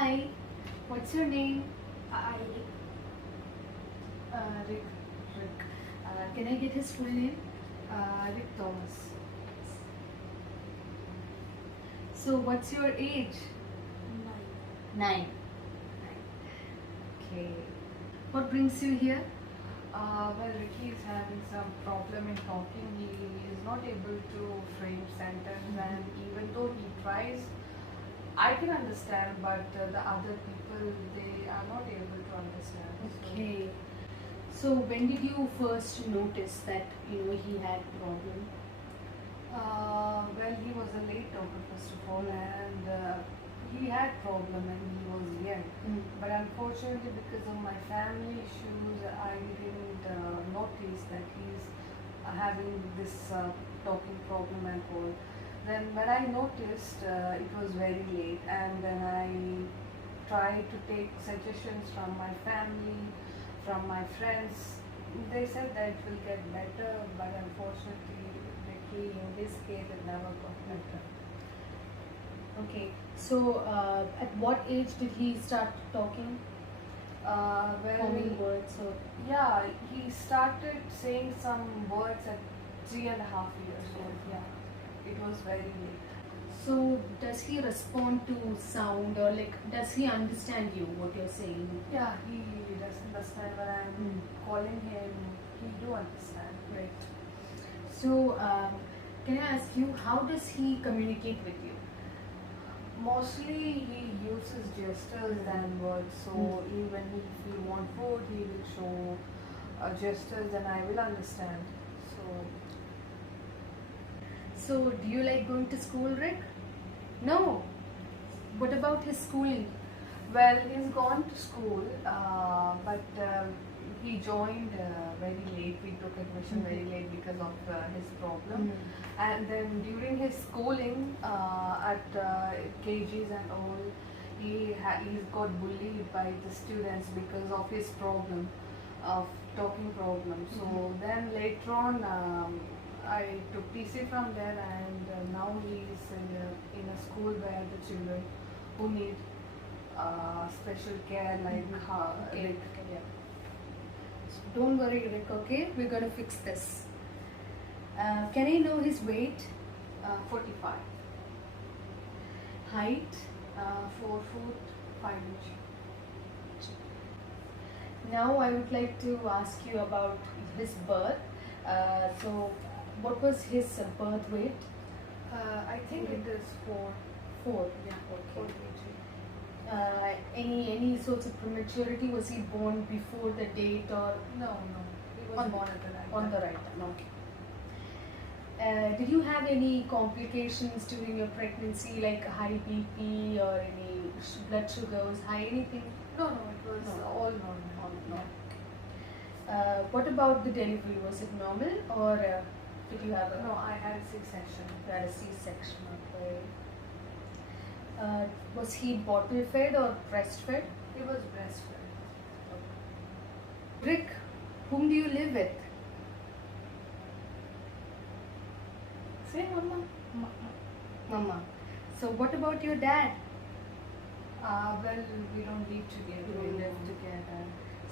Hi, what's your name? I Rick. Rick. Can I get his full name? Rick Thomas. So, what's your age? 9. Okay. What brings you here? Well, Ricky is having some problem in talking. He is not able to frame sentence, and even though he tries, I can understand, but the other people they are not able to understand. Okay. So, when did you first notice that he had problem? Well, he was a late talker first of all, and he had problem when he was young. But unfortunately, because of my family issues, I didn't notice that he's having this talking problem and all. Then when I noticed, it was very late, and then I tried to take suggestions from my family, from my friends. They said that it will get better, but unfortunately, Ricky in this case it never got better. Okay. So, at what age did he start talking? Forming Well, words or yeah, he started saying some words at 3.5 years old. Yeah, it was very late. so does he respond to sound or like does he understand you what you're saying? Yeah, he does understand when I'm calling him. He do understand. Right. So can I ask you how does he communicate with you? Mostly he uses gestures than words. So even if he want food, he will show gestures, and I will understand. So do you like going to school, Rick? No. What about his schooling? Well, he's gone to school, but he joined very late. We took admission very late because of his problem. And then during his schooling at KGs and all, he's got bullied by the students because of his problem of talking problem. So then later on, I took TC from there, and now he's in a school where the children who need special care like Okay. Rick. Yeah. So don't worry, Rick, okay? We're gonna fix this. Can I know his weight? 45. Height? 4 foot 5 inch. Now I would like to ask you about his birth. So what was his birth weight? I think it is 4. 4. Yeah, 4 Okay. kg. Any sorts of prematurity? Was he born before the date or No. He was On- born at the right on time. the right time? Okay. Did you have any complications during your pregnancy, like high BP or any blood sugars, high anything? No, it was No. all normal. No. What about the delivery? Was it normal or did you have a No, I had a C-section. you had a C-section? Okay. Was he bottle fed or breastfed? He was breastfed. Rick, whom do you live with? Say, Mama. Mama. So what about your dad? Well, we don't live together. We live together.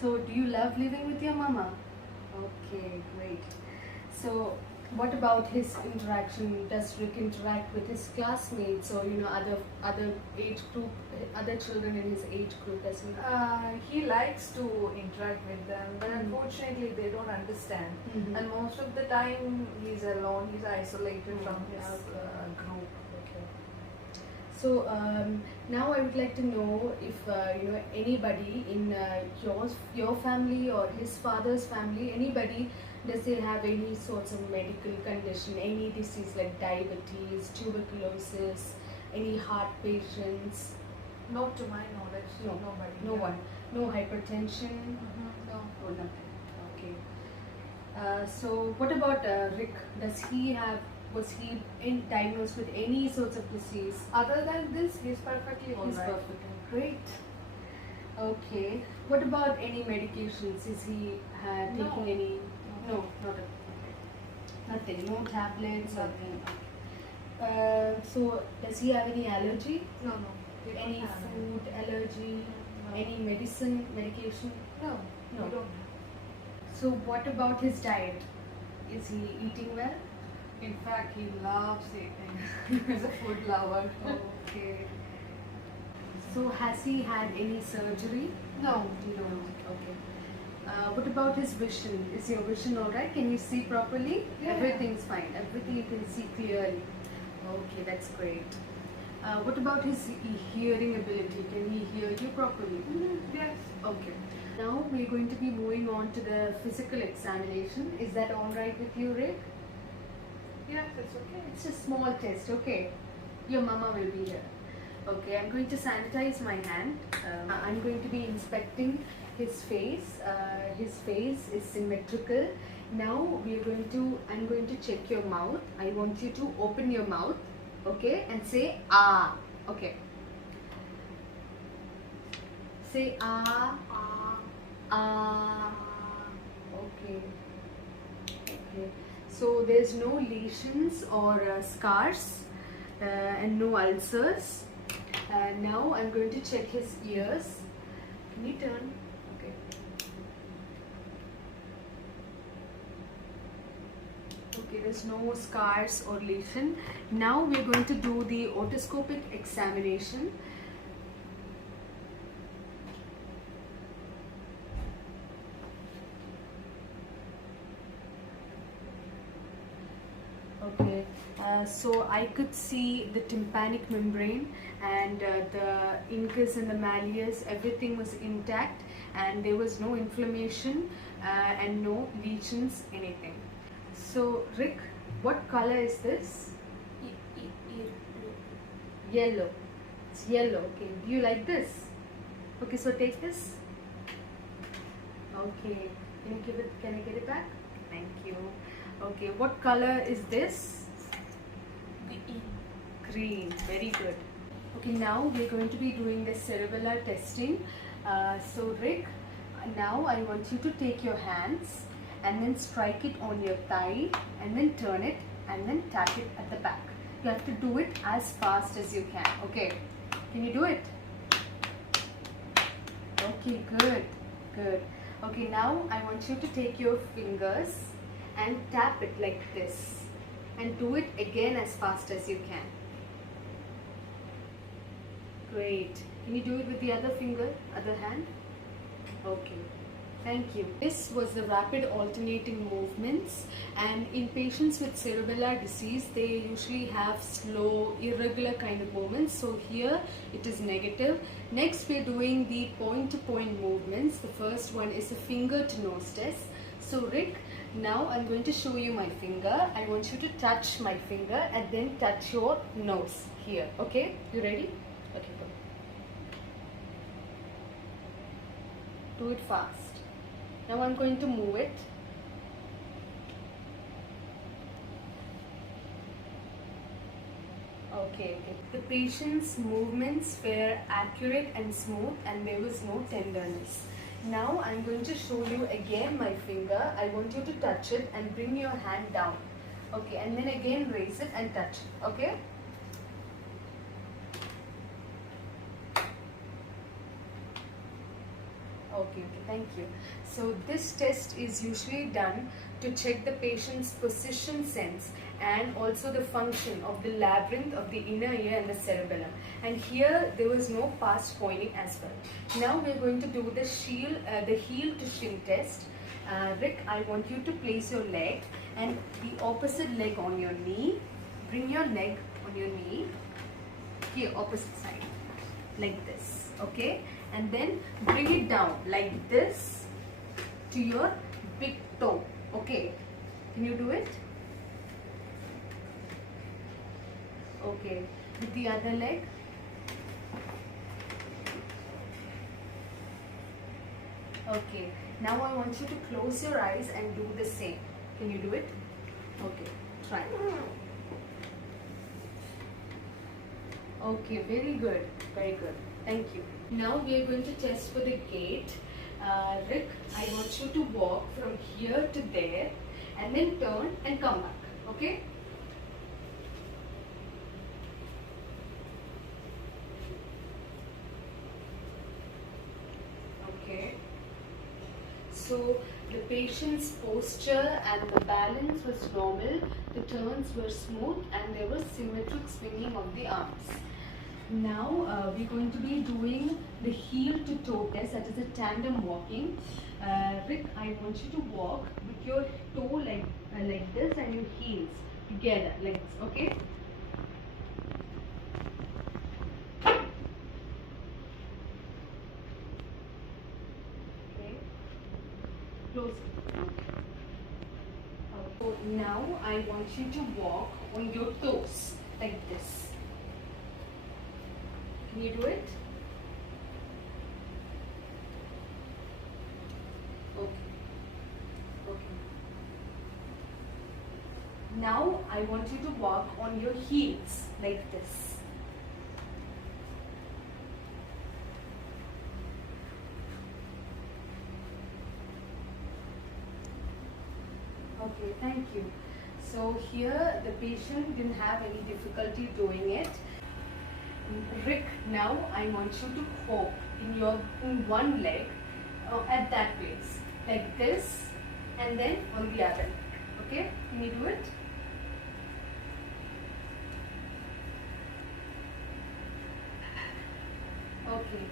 So do you love living with your mama? Okay, great. So what about his interaction? Does Rick interact with his classmates or other age group, other children in his age group? Does he? He likes to interact with them, but unfortunately they don't understand. And most of the time he's alone. He's isolated from his group. Okay. So now I would like to know if anybody in your family or his father's family, anybody, does they have any sorts of medical condition, any disease like diabetes, tuberculosis, any heart patients? Not to my knowledge. No. Nobody. No one. No hypertension. No. Oh, nothing. Okay. So what about Rick? Was he diagnosed with any sorts of disease? Other than this, he's perfectly He's alright. perfectly great. Okay. What about any medications? Is he No. taking any? No, not a, nothing. No tablets. Nothing. So does he have any allergy? No. We don't Any have food allergy? No. Any medication? No, No. we don't have. So what about his diet? Is he eating well? In fact, he loves eating. He's a food lover. Okay. So has he had any surgery? No, we don't. Okay. What about his vision? Is your vision alright? Can you see properly? Yeah. Everything's fine. Everything you can see clearly. Okay, that's great. What about his hearing ability? Can he hear you properly? Yes. Okay. Now we're going to be moving on to the physical examination. Is that alright with you, Rick? Yes, it's okay. It's a small test, okay? Your mama will be here. Okay, I'm going to sanitize my hand. I'm going to be inspecting his face. His face is symmetrical. Now I'm going to check your mouth. I want you to open your mouth, okay, and say ah. Okay. Say ah. Ah. Okay. Okay. So there's no lesions or scars and no ulcers. Now I'm going to check his ears. Can you turn? Okay. Okay, there's no scars or lesion. Now we're going to do the otoscopic examination. Okay, so I could see the tympanic membrane and the incus and the malleus, everything was intact and there was no inflammation and no lesions, anything. So Rick, what color is this? Yellow. It's yellow. Okay, do you like this? Okay, so take this. Okay, can I get it back? Thank you. Okay, what color is this? Green. Very good. Okay, now we're going to be doing the cerebellar testing. So Rick, now I want you to take your hands and then strike it on your thigh and then turn it and then tap it at the back. You have to do it as fast as you can. Okay, can you do it? Okay, good, good. Okay, now I want you to take your fingers and tap it like this and do it again as fast as you can. Great. Can you do it with the other finger, other hand? Okay. Thank you. This was the rapid alternating movements, and in patients with cerebellar disease they usually have slow, irregular kind of movements. So here it is negative. Next we're doing the point-to-point movements. The first one is a finger to nose test. So Rick, now I'm going to show you my finger. I want you to touch my finger and then touch your nose here. Okay? You ready? Okay, go. Do it fast. Now I'm going to move it. Okay. The patient's movements were accurate and smooth and there was no tenderness. Now I'm going to show you again my finger. I want you to touch it and bring your hand down. Okay, and then again raise it and touch it. Okay? Okay, thank you. So this test is usually done to check the patient's position sense and also the function of the labyrinth of the inner ear and the cerebellum. And here there was no past pointing as well. Now we are going to do the heel to shin test. Rick, I want you to place your leg and the opposite leg on your knee. Bring your leg on your knee. Here, opposite side, like this. Okay? And then bring it down like this to your big toe. Okay, can you do it? Okay, with the other leg. Okay, now I want you to close your eyes and do the same. Can you do it? Okay, try. Okay, very good, very good. Thank you. Now we are going to test for the gait. Rick, I want you to walk from here to there and then turn and come back. Okay? So the patient's posture and the balance was normal, the turns were smooth, and there was symmetric swinging of the arms. Now we're going to be doing the heel to toe test, that is a tandem walking. Rick, I want you to walk with your toe like this and your heels together like this, okay? Okay, close. So now I want you to walk on your toes like this. Can you do it? Okay. Okay. Now I want you to walk on your heels like this. Okay, thank you. So here the patient didn't have any difficulty doing it. Rick, now I want you to hop in one leg at that place, like this, and then on the other leg. Okay, can you do it? Okay.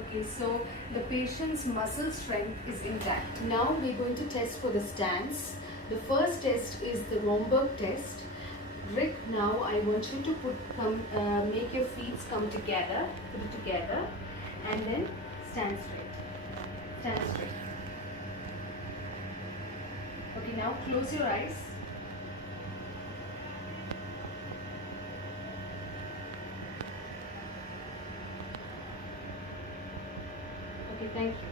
Okay, so the patient's muscle strength is intact. Now we're going to test for the stance. The first test is the Romberg test. Rick, now I want you to make your feet come together, put it together, and then stand straight. Stand straight. Okay, now close your eyes. Okay, thank you.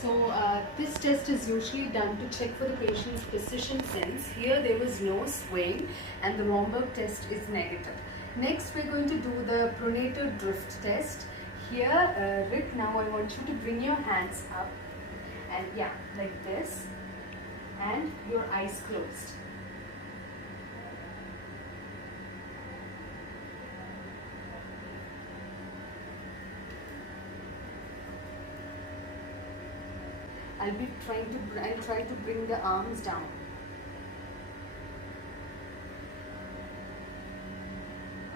So this test is usually done to check for the patient's position sense. Here there was no swing and the Romberg test is negative. Next we're going to do the pronator drift test. Here Rick, now I want you to bring your hands up and yeah, like this, and your eyes closed. I'll try to bring the arms down.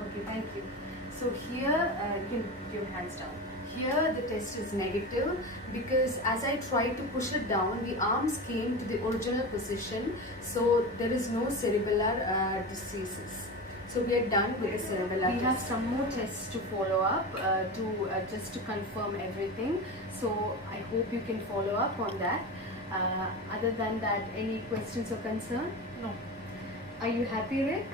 Okay, thank you. So here, you can put your hands down. Here the test is negative because as I tried to push it down, the arms came to the original position. So there is no cerebellar diseases. So we are done with the cerebellar. We have some more tests to follow up just to confirm everything. So I hope you can follow up on that. Other than that, any questions or concern? No. Are you happy, Rick?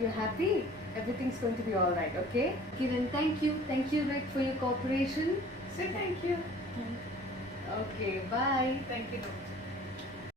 You're happy? Everything's going to be all right, okay? Okay, then thank you. Thank you, Rick, for your cooperation. Say thank you. Okay, bye. Thank you, doctor.